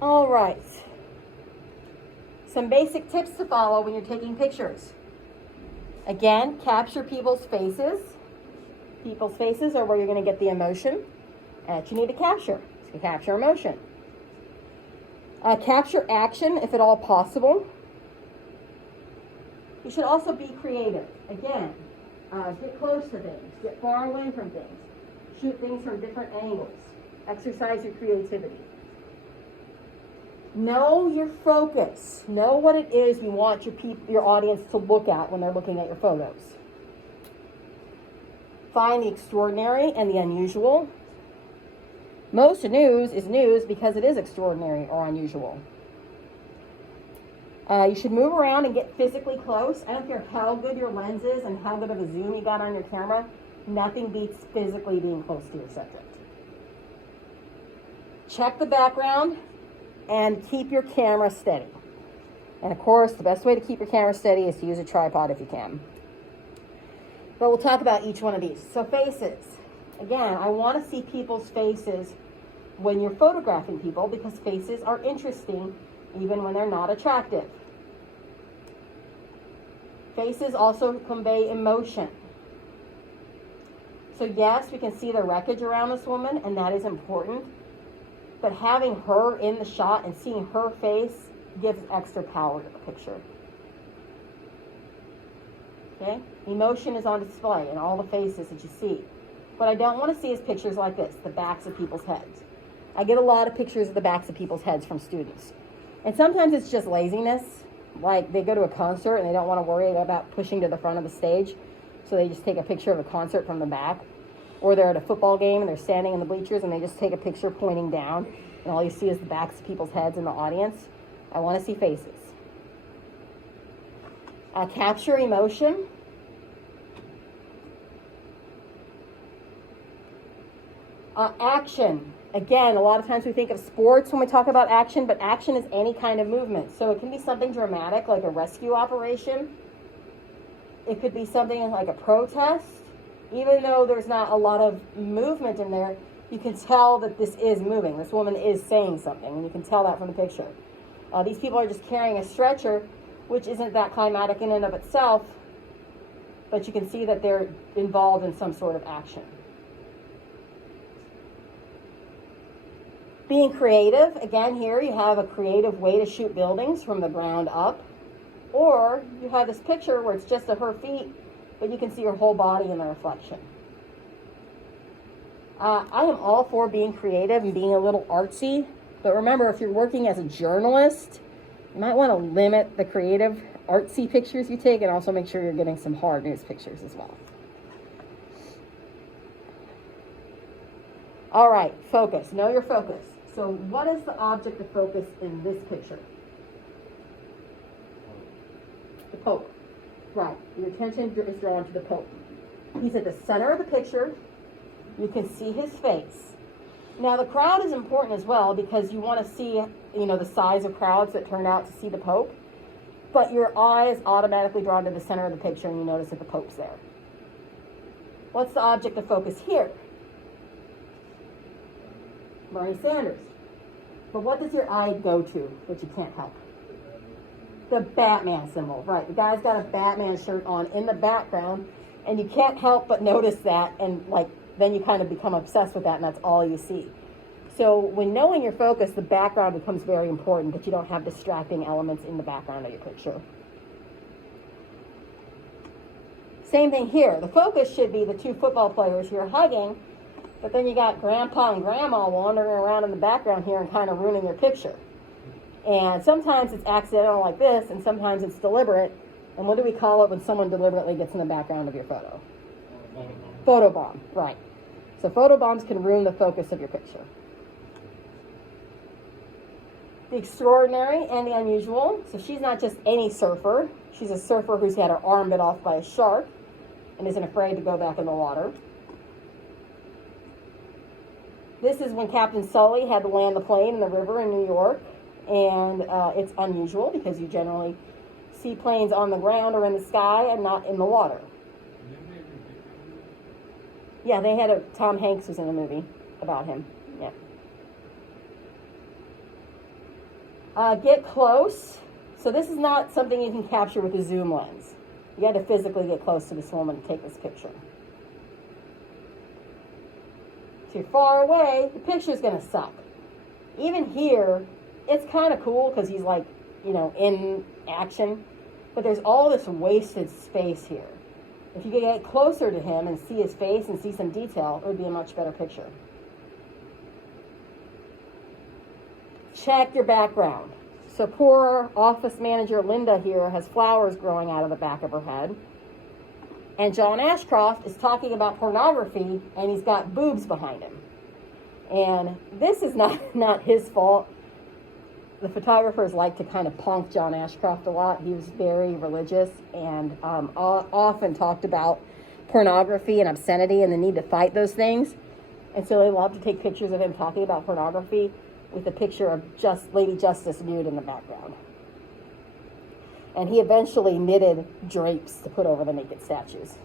All right. Some basic tips to follow when you're taking pictures. Again, capture people's faces. People's faces are where you're going to get the emotion that you need to capture. So capture emotion. Capture action if at all possible. You should also be creative. Again, get close to things, get far away from things, shoot things from different angles, exercise your creativity. Know your focus. Know what it is you want your audience to look at when they're looking at your photos. Find the extraordinary and the unusual. Most news is news because it is extraordinary or unusual. You should move around and get physically close. I don't care how good your lens is and how good of a zoom you got on your camera. Nothing beats physically being close to your subject. Check the background and keep your camera steady. And of course, the best way to keep your camera steady is to use a tripod if you can. But we'll talk about each one of these. So faces. Again, I want to see people's faces when you're photographing people because faces are interesting even when they're not attractive. Faces also convey emotion. So yes, we can see the wreckage around this woman, and that is important. But having her in the shot and seeing her face gives extra power to the picture. Okay? Emotion is on display in all the faces that you see. What I don't want to see is pictures like this, the backs of people's heads. I get a lot of pictures of the backs of people's heads from students. And sometimes it's just laziness. Like they go to a concert and they don't want to worry about pushing to the front of the stage. So they just take a picture of a concert from the back. Or they're at a football game and they're standing in the bleachers and they just take a picture pointing down. And all you see is the backs of people's heads in the audience. I want to see faces. Capture emotion. Action. Again, a lot of times we think of sports when we talk about action, but action is any kind of movement. So it can be something dramatic like a rescue operation. It could be something like a protest. Even though there's not a lot of movement in there, you can tell that this is moving. This woman is saying something, and you can tell that from the picture. These people are just carrying a stretcher, which isn't that climatic in and of itself, but you can see that they're involved in some sort of action. Being creative, again here you have a creative way to shoot buildings from the ground up. Or you have this picture where it's just her feet, but you can see her whole body in the reflection. I am all for being creative and being a little artsy, but remember if you're working as a journalist, you might want to limit the creative artsy pictures you take and also make sure you're getting some hard news pictures as well. All right, focus. Know your focus. So what is the object of focus in this picture? The Pope. Right. Your attention is drawn to the Pope. He's at the center of the picture. You can see his face. Now the crowd is important as well because you want to see, the size of crowds that turn out to see the Pope. But your eye is automatically drawn to the center of the picture and you notice that the Pope's there. What's the object of focus here? Bernie Sanders. But what does your eye go to that you can't help? The Batman symbol, right. The guy's got a Batman shirt on in the background, and you can't help but notice that, and then you kind of become obsessed with that, and that's all you see. So when knowing your focus, the background becomes very important, that you don't have distracting elements in the background of your picture. Same thing here. The focus should be the two football players who are hugging, but then you got grandpa and grandma wandering around in the background here and kind of ruining your picture. And sometimes it's accidental like this, and sometimes it's deliberate. And what do we call it when someone deliberately gets in the background of your photo? Photobomb, right. So photobombs can ruin the focus of your picture. The extraordinary and the unusual. So she's not just any surfer. She's a surfer who's had her arm bit off by a shark and isn't afraid to go back in the water. This is when Captain Sully had to land the plane in the river in New York. And it's unusual because you generally see planes on the ground or in the sky and not in the water. Yeah, they had Tom Hanks was in the movie about him. Yeah. Get close. So this is not something you can capture with a zoom lens. You got to physically get close to this woman to take this picture. Too far away, the picture's going to suck. Even here, it's kind of cool because he's like, you know, in action. But there's all this wasted space here. If you could get closer to him and see his face and see some detail, it would be a much better picture. Check your background. So poor office manager Linda here has flowers growing out of the back of her head. And John Ashcroft is talking about pornography, and he's got boobs behind him. And this is not his fault. The photographers like to kind of punk John Ashcroft a lot. He was very religious and often talked about pornography and obscenity and the need to fight those things. And so they love to take pictures of him talking about pornography with a picture of Lady Justice nude in the background. And he eventually knitted drapes to put over the naked statues.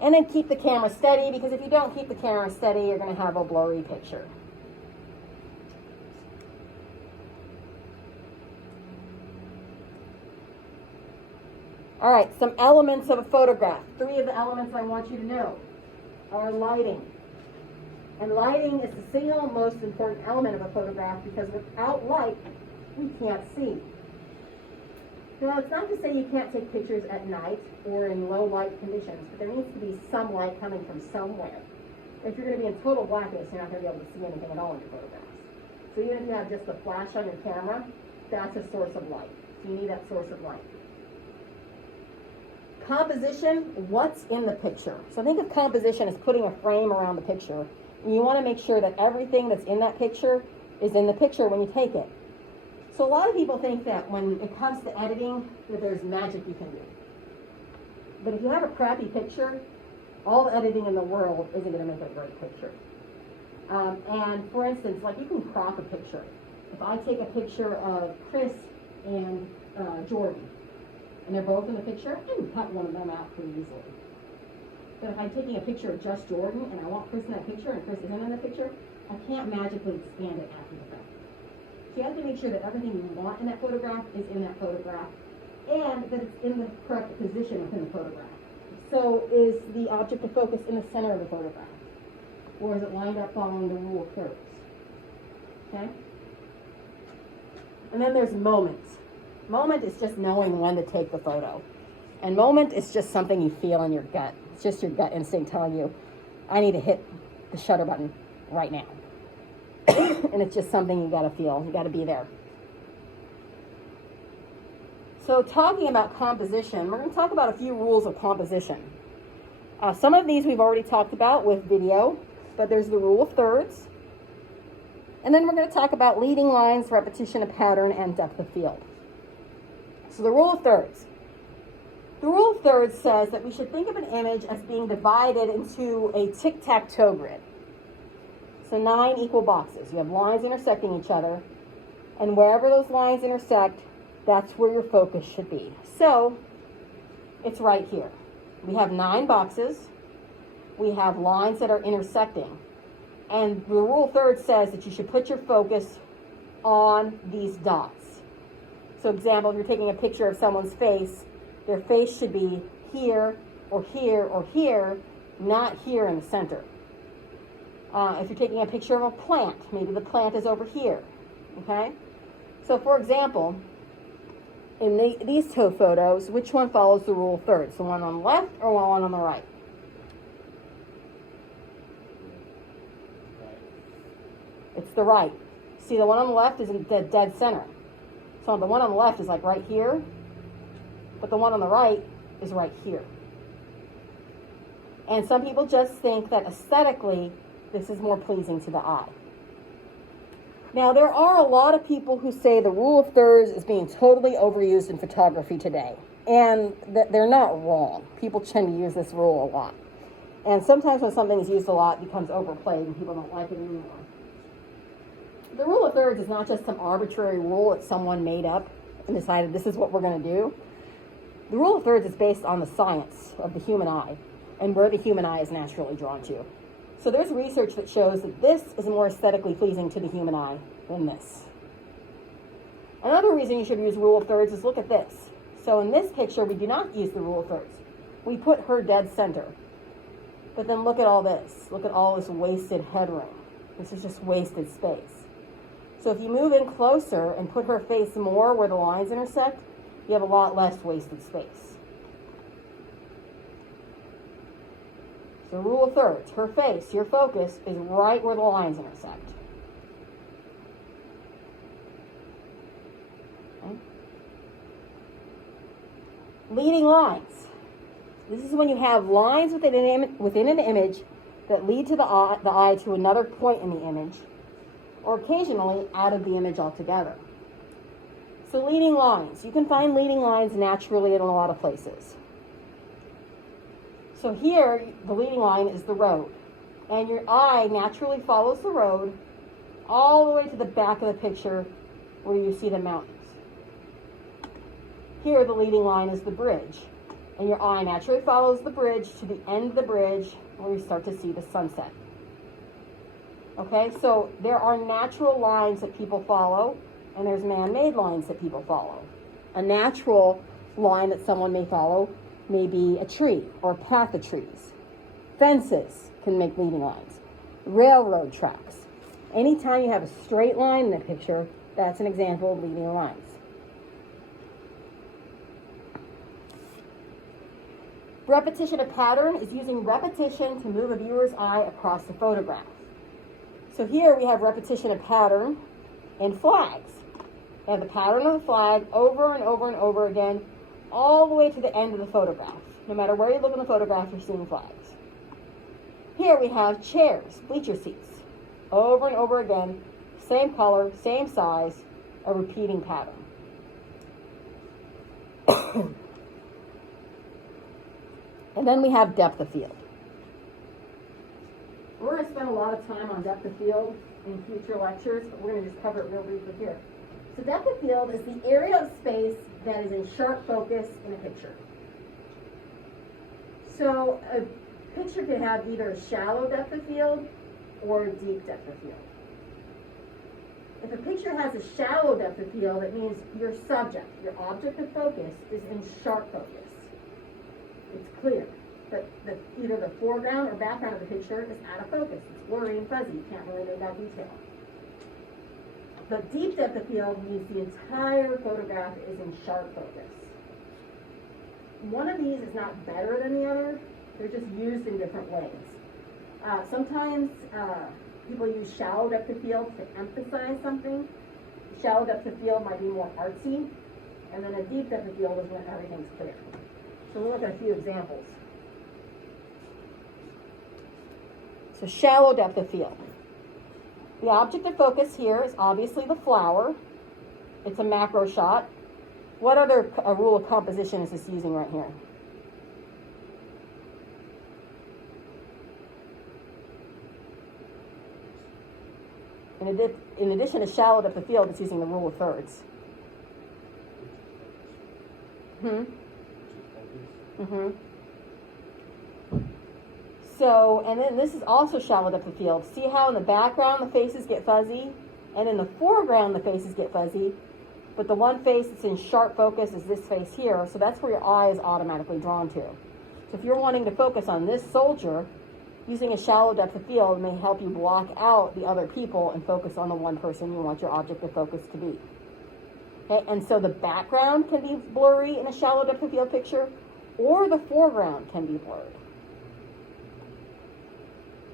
And then keep the camera steady, because if you don't keep the camera steady, you're going to have a blurry picture. All right, some elements of a photograph. 3 of the elements I want you to know are lighting. And lighting is the single most important element of a photograph, because without light, we can't see. Now, it's not to say you can't take pictures at night or in low light conditions, but there needs to be some light coming from somewhere. If you're going to be in total blackness, you're not going to be able to see anything at all in your photographs. So even if you have just a flash on your camera, that's a source of light. So you need that source of light. Composition, what's in the picture? So think of composition as putting a frame around the picture. And you want to make sure that everything that's in that picture is in the picture when you take it. So a lot of people think that when it comes to editing, that there's magic you can do. But if you have a crappy picture, all the editing in the world isn't going to make a great picture. And for instance, like you can crop a picture. If I take a picture of Chris and Jordan, and they're both in the picture, I can cut one of them out pretty easily. But if I'm taking a picture of just Jordan, and I want Chris in that picture, and Chris isn't in the picture, I can't magically expand it after the fact. So you have to make sure that everything you want in that photograph is in that photograph, and that it's in the correct position within the photograph. So is the object of focus in the center of the photograph? Or is it lined up following the rule of thirds? Okay? And then there's moment. Moment is just knowing when to take the photo. And moment is just something you feel in your gut. It's just your gut instinct telling you, I need to hit the shutter button right now. And it's just something you gotta feel. You gotta be there. So talking about composition, we're gonna talk about a few rules of composition. Some of these we've already talked about with video, but there's the rule of thirds. And then we're gonna talk about leading lines, repetition of pattern, and depth of field. So the rule of thirds. The rule of thirds says that we should think of an image as being divided into a tic-tac-toe grid. So 9 equal boxes. You have lines intersecting each other, and wherever those lines intersect, that's where your focus should be. So it's right here. We have 9 boxes. We have lines that are intersecting. And the rule of thirds says that you should put your focus on these dots. So example, if you're taking a picture of someone's face, their face should be here, or here, or here, not here in the center. If you're taking a picture of a plant, maybe the plant is over here, okay? So for example, in these 2 photos, which one follows the rule of thirds? The one on the left or one on the right? It's the right. See, the one on the left is in the dead center. So the one on the left is like right here, but the one on the right is right here. And some people just think that aesthetically, this is more pleasing to the eye. Now, there are a lot of people who say the rule of thirds is being totally overused in photography today. And they're not wrong. People tend to use this rule a lot. And sometimes when something is used a lot, it becomes overplayed and people don't like it anymore. The rule of thirds is not just some arbitrary rule that someone made up and decided this is what we're going to do. The rule of thirds is based on the science of the human eye and where the human eye is naturally drawn to. So there's research that shows that this is more aesthetically pleasing to the human eye than this. Another reason you should use rule of thirds is look at this. So in this picture, we do not use the rule of thirds. We put her dead center. But then look at all this. Look at all this wasted headroom. This is just wasted space. So if you move in closer and put her face more where the lines intersect, you have a lot less wasted space. So rule of thirds, her face, your focus is right where the lines intersect. Okay. Leading lines. This is when you have lines within an image that lead to the eye to another point in the image, or occasionally out of the image altogether. So leading lines. You can find leading lines naturally in a lot of places. So here, the leading line is the road. And your eye naturally follows the road all the way to the back of the picture where you see the mountains. Here, the leading line is the bridge. And your eye naturally follows the bridge to the end of the bridge where you start to see the sunset. Okay, so there are natural lines that people follow, and there's man-made lines that people follow. A natural line that someone may follow may be a tree or a path of trees. Fences can make leading lines. Railroad tracks. Anytime you have a straight line in a picture, that's an example of leading lines. Repetition of pattern is using repetition to move a viewer's eye across the photograph. So here we have repetition of pattern in flags. We have the pattern of the flag over and over and over again, all the way to the end of the photograph. No matter where you look in the photograph, you're seeing flags. Here we have chairs, bleacher seats, over and over again, same color, same size, a repeating pattern. And then we have depth of field. We're going to spend a lot of time on depth of field in future lectures, but we're going to just cover it real briefly here. So depth of field is the area of space that is in sharp focus in a picture. So a picture can have either a shallow depth of field or a deep depth of field. If a picture has a shallow depth of field, it means your subject, your object of focus, is in sharp focus. It's clear, but either the foreground or background of the picture is out of focus. It's blurry and fuzzy. You can't really make out detail. But deep depth of field means the entire photograph is in sharp focus. One of these is not better than the other. They're just used in different ways. Sometimes people use shallow depth of field to emphasize something. Shallow depth of field might be more artsy, and then a deep depth of field is when everything's clear. So we'll look at a few examples. So shallow depth of field. The object of focus here is obviously the flower. It's a macro shot. What other rule of composition is this using right here? In addition to shallow depth of field, it's using the rule of thirds. So, and then this is also shallow depth of field. See how in the background the faces get fuzzy? And in the foreground the faces get fuzzy. But the one face that's in sharp focus is this face here. So that's where your eye is automatically drawn to. So if you're wanting to focus on this soldier, using a shallow depth of field may help you block out the other people and focus on the one person you want your object of focus to be. Okay, and so the background can be blurry in a shallow depth of field picture, or the foreground can be blurred.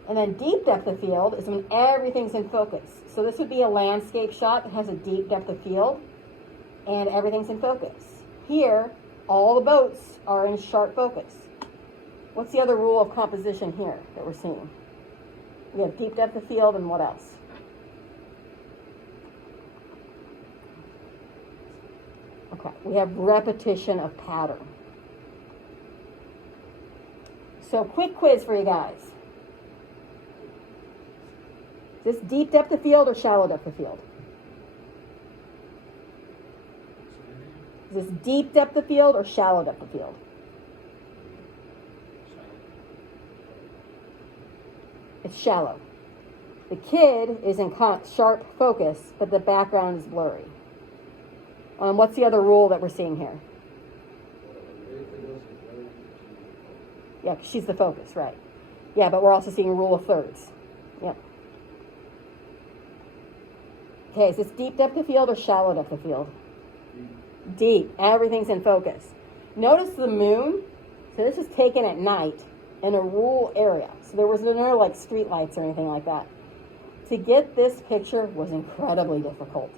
And then deep depth of field is when everything's in focus. So this would be a landscape shot that has a deep depth of field, and everything's in focus. Here, all the boats are in sharp focus. What's the other rule of composition here that we're seeing? We have deep depth of field, and what else? Okay, we have repetition of pattern. So quick quiz for you guys. Is this deep depth of field or shallow depth of field? Is this deep depth of field or shallow depth of field? It's shallow. The kid is in sharp focus, but the background is blurry. What's the other rule that we're seeing here? Yeah, 'cause she's the focus, right? Yeah, but we're also seeing rule of thirds. Yeah. Okay, is this deep depth of field or shallow depth of field? Deep. Everything's in focus. Notice the moon. So this was taken at night in a rural area. So there was no like street lights or anything like that. To get this picture was incredibly difficult.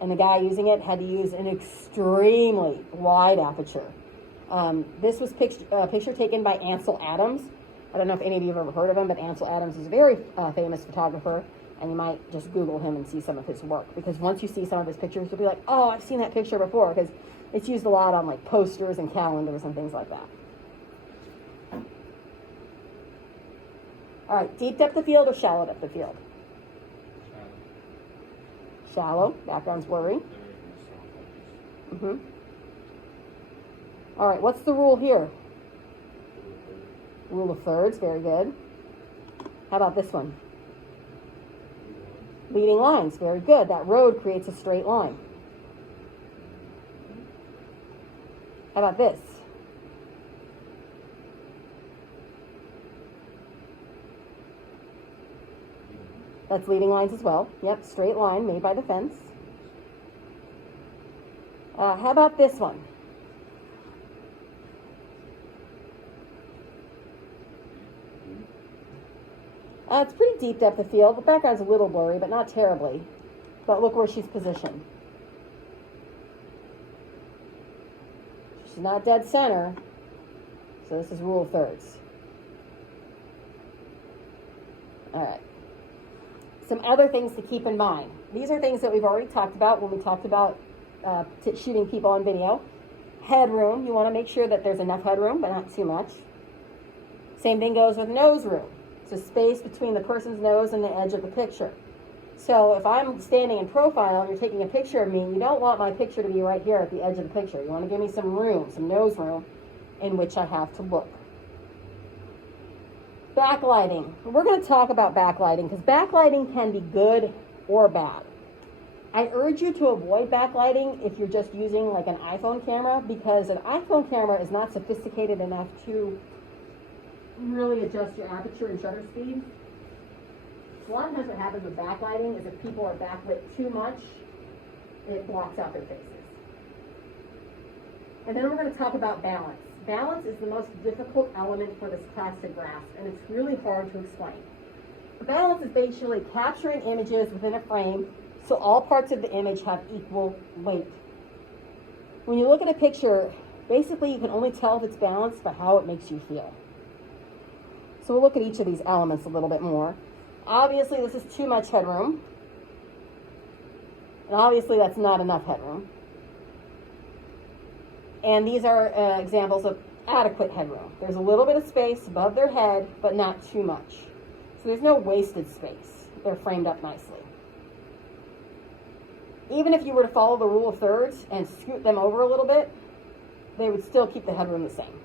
And the guy using it had to use an extremely wide aperture. This was a picture taken by Ansel Adams. I don't know if any of you have ever heard of him, but Ansel Adams is a very famous photographer. And you might just Google him and see some of his work. Because once you see some of his pictures, you'll be like, oh, I've seen that picture before. Because it's used a lot on like posters and calendars and things like that. All right, deep depth of field or shallow depth of field? Shallow. Background's blurry. All right, what's the rule here? Rule of thirds. Very good. How about this one? Leading lines. Very good. That road creates a straight line. How about this? That's leading lines as well. Yep, straight line made by the fence. How about this one? It's pretty deep depth of field. The background's a little blurry, but not terribly. But look where she's positioned. She's not dead center. So this is rule of thirds. All right. Some other things to keep in mind. These are things that we've already talked about when we talked about shooting people on video. Headroom. You want to make sure that there's enough headroom, but not too much. Same thing goes with nose room. So space between the person's nose and the edge of the picture. So if I'm standing in profile and you're taking a picture of me, you don't want my picture to be right here at the edge of the picture. You want to give me some room, some nose room in which I have to look. Backlighting. We're going to talk about backlighting because backlighting can be good or bad. I urge you to avoid backlighting if you're just using like an iPhone camera, because an iPhone camera is not sophisticated enough to really adjust your aperture and shutter speed. A lot of times what happens with backlighting is if people are backlit too much, it blocks out their faces. And then we're going to talk about balance. Balance is the most difficult element for this class to grasp, and it's really hard to explain. Balance is basically capturing images within a frame so all parts of the image have equal weight. When you look at a picture, basically you can only tell if it's balanced by how it makes you feel. So we'll look at each of these elements a little bit more. Obviously, this is too much headroom. And obviously, that's not enough headroom. And these are examples of adequate headroom. There's a little bit of space above their head, but not too much. So there's no wasted space. They're framed up nicely. Even if you were to follow the rule of thirds and scoot them over a little bit, they would still keep the headroom the same.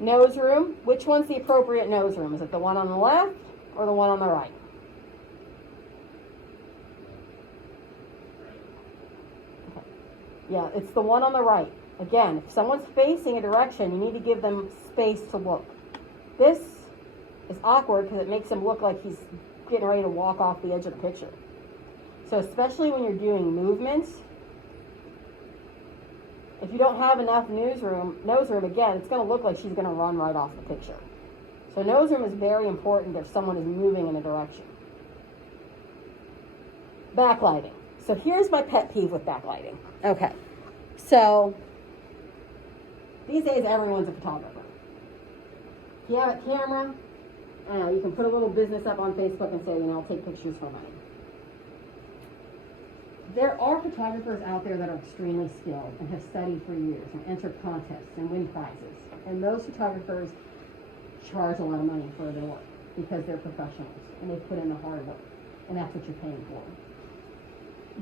Nose room. Which one's the appropriate nose room? Is it the one on the left or the one on the right? Okay. Yeah, it's the one on the right. Again, if someone's facing a direction, you need to give them space to look. This is awkward because it makes him look like he's getting ready to walk off the edge of the picture. So especially when you're doing movements, if you don't have enough nose room, again, it's going to look like she's going to run right off the picture. So nose room is very important if someone is moving in a direction. Backlighting. So here's my pet peeve with backlighting. Okay. So these days, everyone's a photographer. If you have a camera, you can put a little business up on Facebook and say, I'll take pictures for money. There are photographers out there that are extremely skilled and have studied for years and entered contests and win prizes. And those photographers charge a lot of money for their work because they're professionals and they put in the hard work. And that's what you're paying for.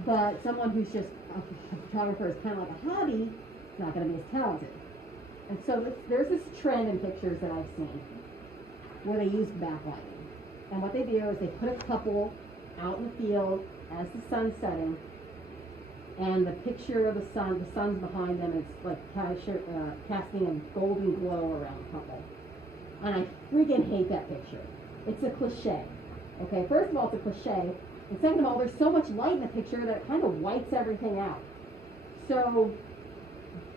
But someone who's just a photographer is kind of like a hobby, is not going to be as talented. And so there's this trend in pictures that I've seen where they use backlighting. And what they do is they put a couple out in the field as the sun's setting, and the picture of the sun's behind them. It's like casting a golden glow around the couple. And I freaking hate that picture. It's a cliche. Okay, first of all, it's a cliche. And second of all, there's so much light in the picture that it kind of whites everything out. So,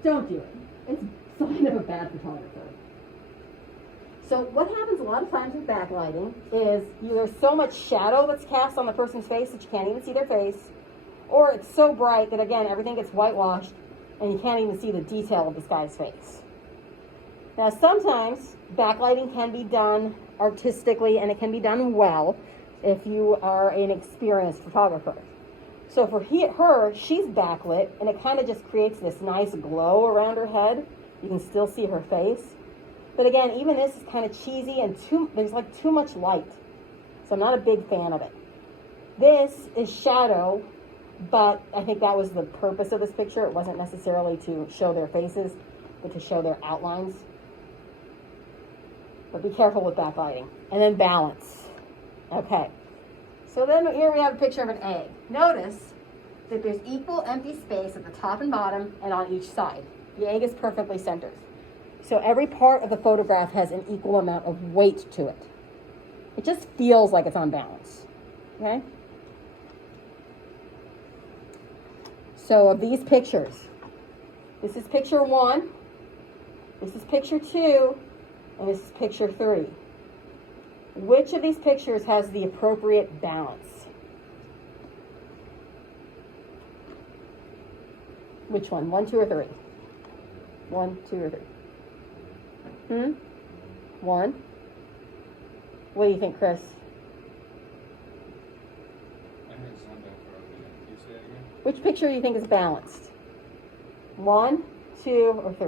don't do it. It's a sign of a bad photographer. So what happens a lot of times with backlighting is there's so much shadow that's cast on the person's face that you can't even see their face, or it's so bright that, again, everything gets whitewashed and you can't even see the detail of this guy's face. Now, sometimes backlighting can be done artistically and it can be done well if you are an experienced photographer. So for her, she's backlit and it kind of just creates this nice glow around her head. You can still see her face. But again, even this is kind of cheesy and there's like too much light. So I'm not a big fan of it. This is shadow, but I think that was the purpose of this picture. It wasn't necessarily to show their faces, but to show their outlines. But be careful with backlighting. And then balance. Okay. So then here we have a picture of an egg. Notice that there's equal empty space at the top and bottom and on each side. The egg is perfectly centered. So every part of the photograph has an equal amount of weight to it. It just feels like it's on balance. Okay? So of these pictures, this is picture 1, this is picture 2, and this is picture 3. Which of these pictures has the appropriate balance? Which one? 1, 2, or 3? 1, 2, or 3? 1. What do you think, Chris? Which picture do you think is balanced? 1, 2, or 3?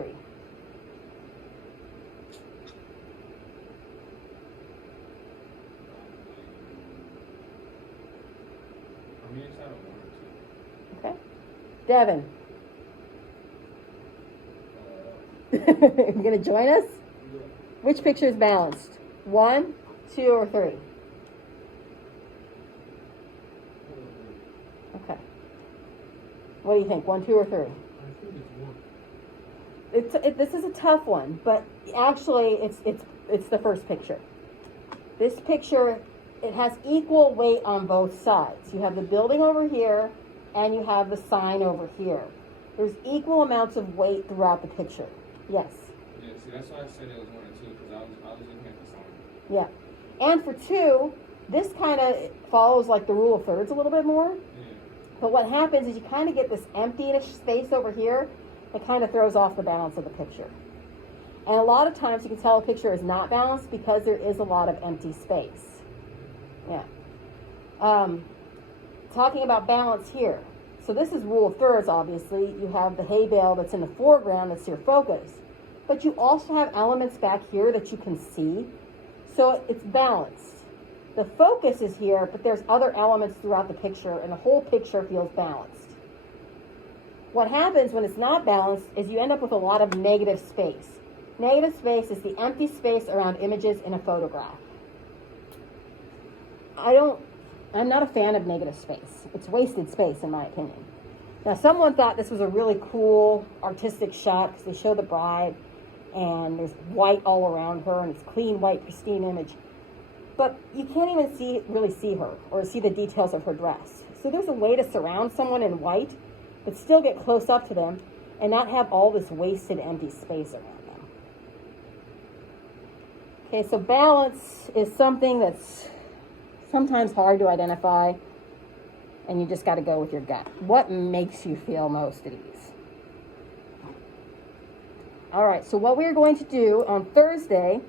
Okay. Devin. You gonna join us? Yeah. Which picture is balanced? 1, 2, or 3? Okay. What do you think? 1, 2, or 3? I think it's 1. This is a tough one, but actually, it's the first picture. This picture, it has equal weight on both sides. You have the building over here, and you have the sign over here. There's equal amounts of weight throughout the picture. Yes. Yeah, see, that's why I said it was 1 and 2, because I was looking at the sign. Yeah. And for 2, this kind of follows like the rule of thirds a little bit more. Yeah. But what happens is you kind of get this empty-ish space over here that kind of throws off the balance of the picture. And a lot of times you can tell a picture is not balanced because there is a lot of empty space. Yeah. Talking about balance here. So this is rule of thirds, obviously. You have the hay bale that's in the foreground, that's your focus. But you also have elements back here that you can see. So it's balanced. The focus is here, but there's other elements throughout the picture, and the whole picture feels balanced. What happens when it's not balanced is you end up with a lot of negative space. Negative space is the empty space around images in a photograph. I'm not a fan of negative space. It's wasted space, in my opinion. Now, someone thought this was a really cool artistic shot because they show the bride and there's white all around her and it's clean, white, pristine image. But you can't even really see her or see the details of her dress. So there's a way to surround someone in white but still get close up to them and not have all this wasted empty space around them. Okay, so balance is something that's sometimes hard to identify, and you just got to go with your gut. What makes you feel most at ease? All right, so what we're going to do on Thursday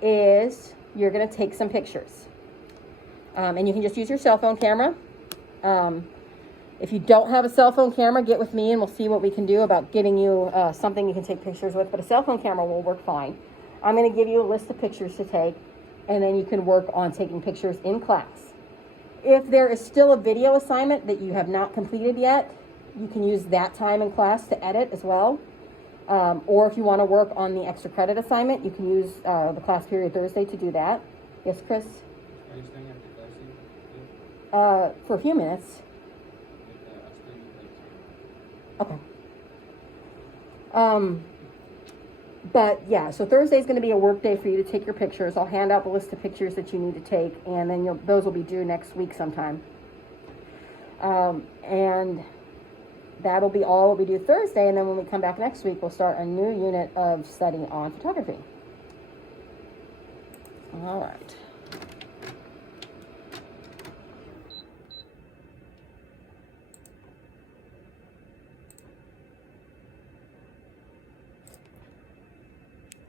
is you're going to take some pictures. And you can just use your cell phone camera. If you don't have a cell phone camera, get with me and we'll see what we can do about getting you something you can take pictures with. But a cell phone camera will work fine. I'm going to give you a list of pictures to take, and then you can work on taking pictures in class. If there is still a video assignment that you have not completed yet, you can use that time in class to edit as well. Or if you want to work on the extra credit assignment, you can use the class period Thursday to do that. Yes, Chris? Are you staying after class? For a few minutes. I still need that turn Okay. But yeah, so Thursday is going to be a work day for you to take your pictures. I'll hand out the list of pictures that you need to take, and then those will be due next week sometime. And that'll be all we do Thursday, and then when we come back next week, we'll start a new unit of study on photography. All right.